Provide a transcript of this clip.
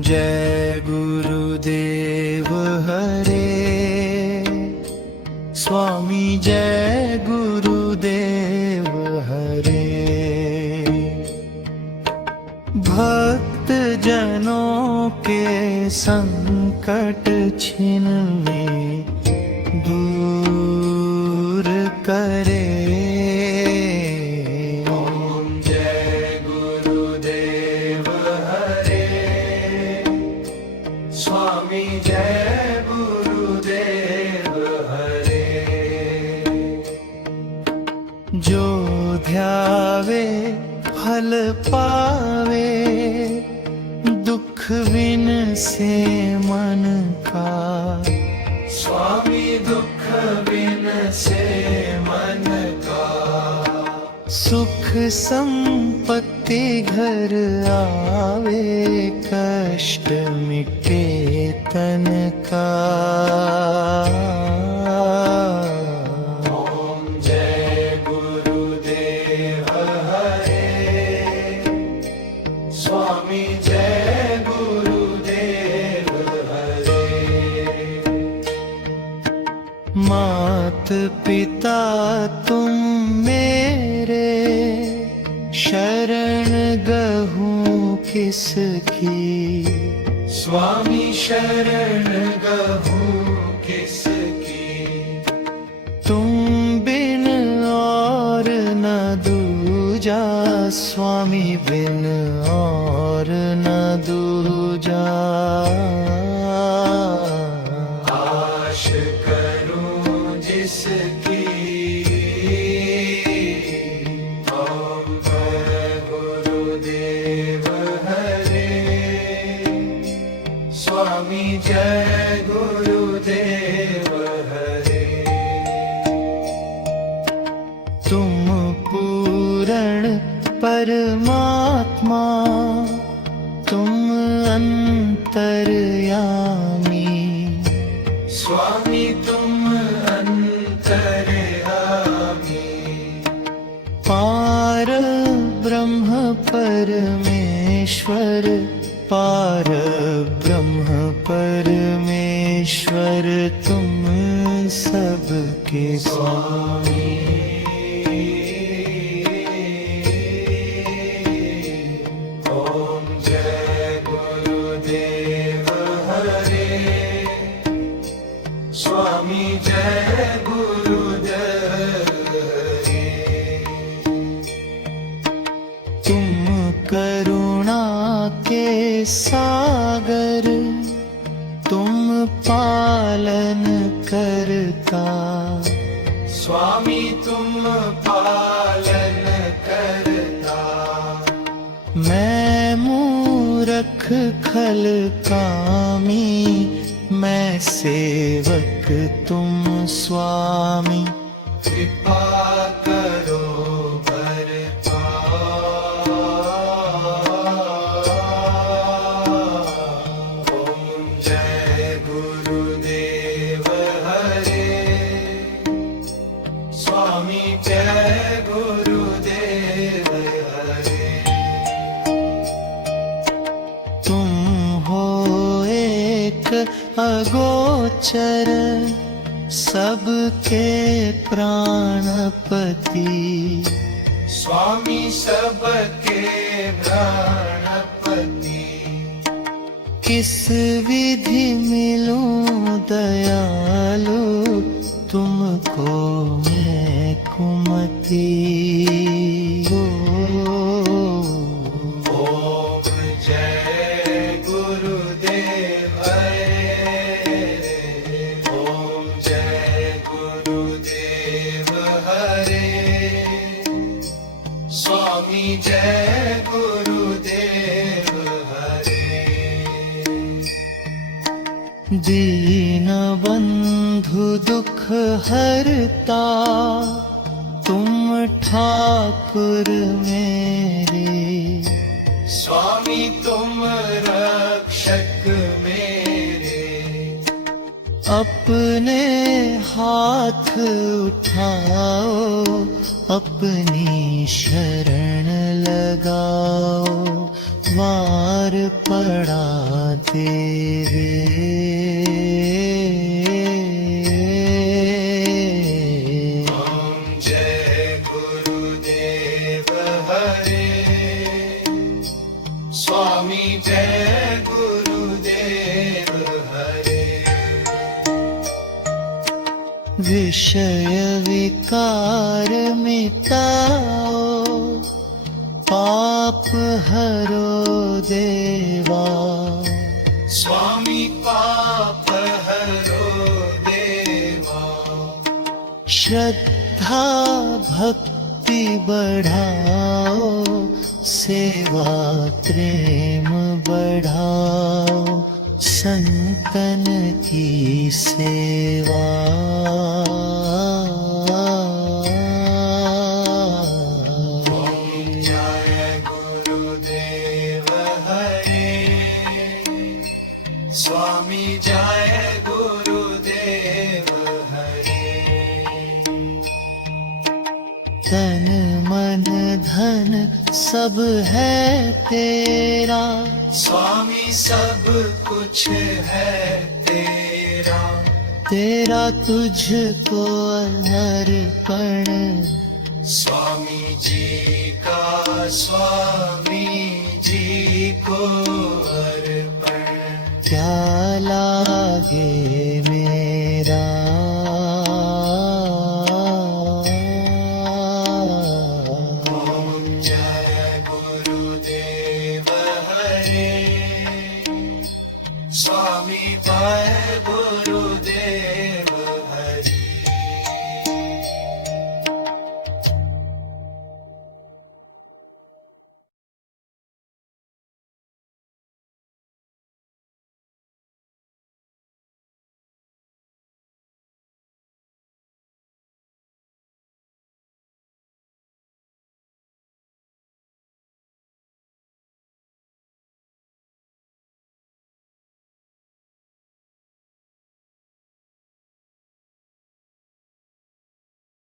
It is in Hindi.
जय गुरुदेव हरे। स्वामी जय गुरुदेव हरे। भक्त जनों के संकट छिनने दूर करे। ओम जय गुरुदेव हरे। स्वामी जय गुरुदेव हरे। जो ध्यावे फल पावे, दुख बिन से मन का। स्वामी दुख बिन से मन का। सुख संपत्ति घर आवे, कष्ट मिटे तन का। ओम जय गुरुदेव हरे। स्वामी जय गुरुदेव हरे। मात पिता तुम मेरे, शरण गहूँ किसकी। स्वामी शरण गहूँ किसकी। तुम बिन और न दूजा, स्वामी बिन और न दूजा। आश करूं जिसकी, ओम जय गुरुदेव हरे। स्वामी जय गुरुदेव हरे। तुम पूर्ण परमात्मा, तुम अंतर्यामी। स्वामी तुम अंतर्यामी। पार ब्रह्म परमेश्वर, पार ब्रह्म परमेश्वर, तुम सबके स्वामी। ओम जय गुरुदेव हरे। स्वामी जय गुरुदेव हरे। तुम करुणा के सागर, तुम पालन करता। स्वामी तुम पालन करता। मैं मूरख खल कामी, मैं सेवक तुम स्वामी। कृपा करो जय गुरुदेव हरे। तुम हो एक अगोचर, सबके प्राणपति। स्वामी सबके प्राणपति। किस विधि मिलूं दयालु, तुमको मैं कुमति। ओम जय गुरुदेव हरे। ओम जय गुरुदेव हरे। स्वामी जय गुरुदेव हरे। दीन बंधु दुख हरता, तुम ठाकुर मेरे। स्वामी तुम रक्षक मेरे। अपने हाथ उठाओ, अपनी शरण लगाओ। वार पड़ा तेरे। ओम जय गुरुदेव हरे। स्वामी जय गुरुदेव हरे। विषय विकार मिटाओ, पाप हरो देवा। स्वामी पाप हरो देवा। श्रद्धा भक्ति बढ़ाओ, सेवा प्रेम बढ़ाओ, संतन की सेवा। ओम जय गुरुदेव हरे। स्वामी जय गुरुदेव हरे। तन मन धन सब है तेरा, स्वामी सब कुछ है तेरा। तेरा तुझको अर्पण। स्वामी जी का स्वामी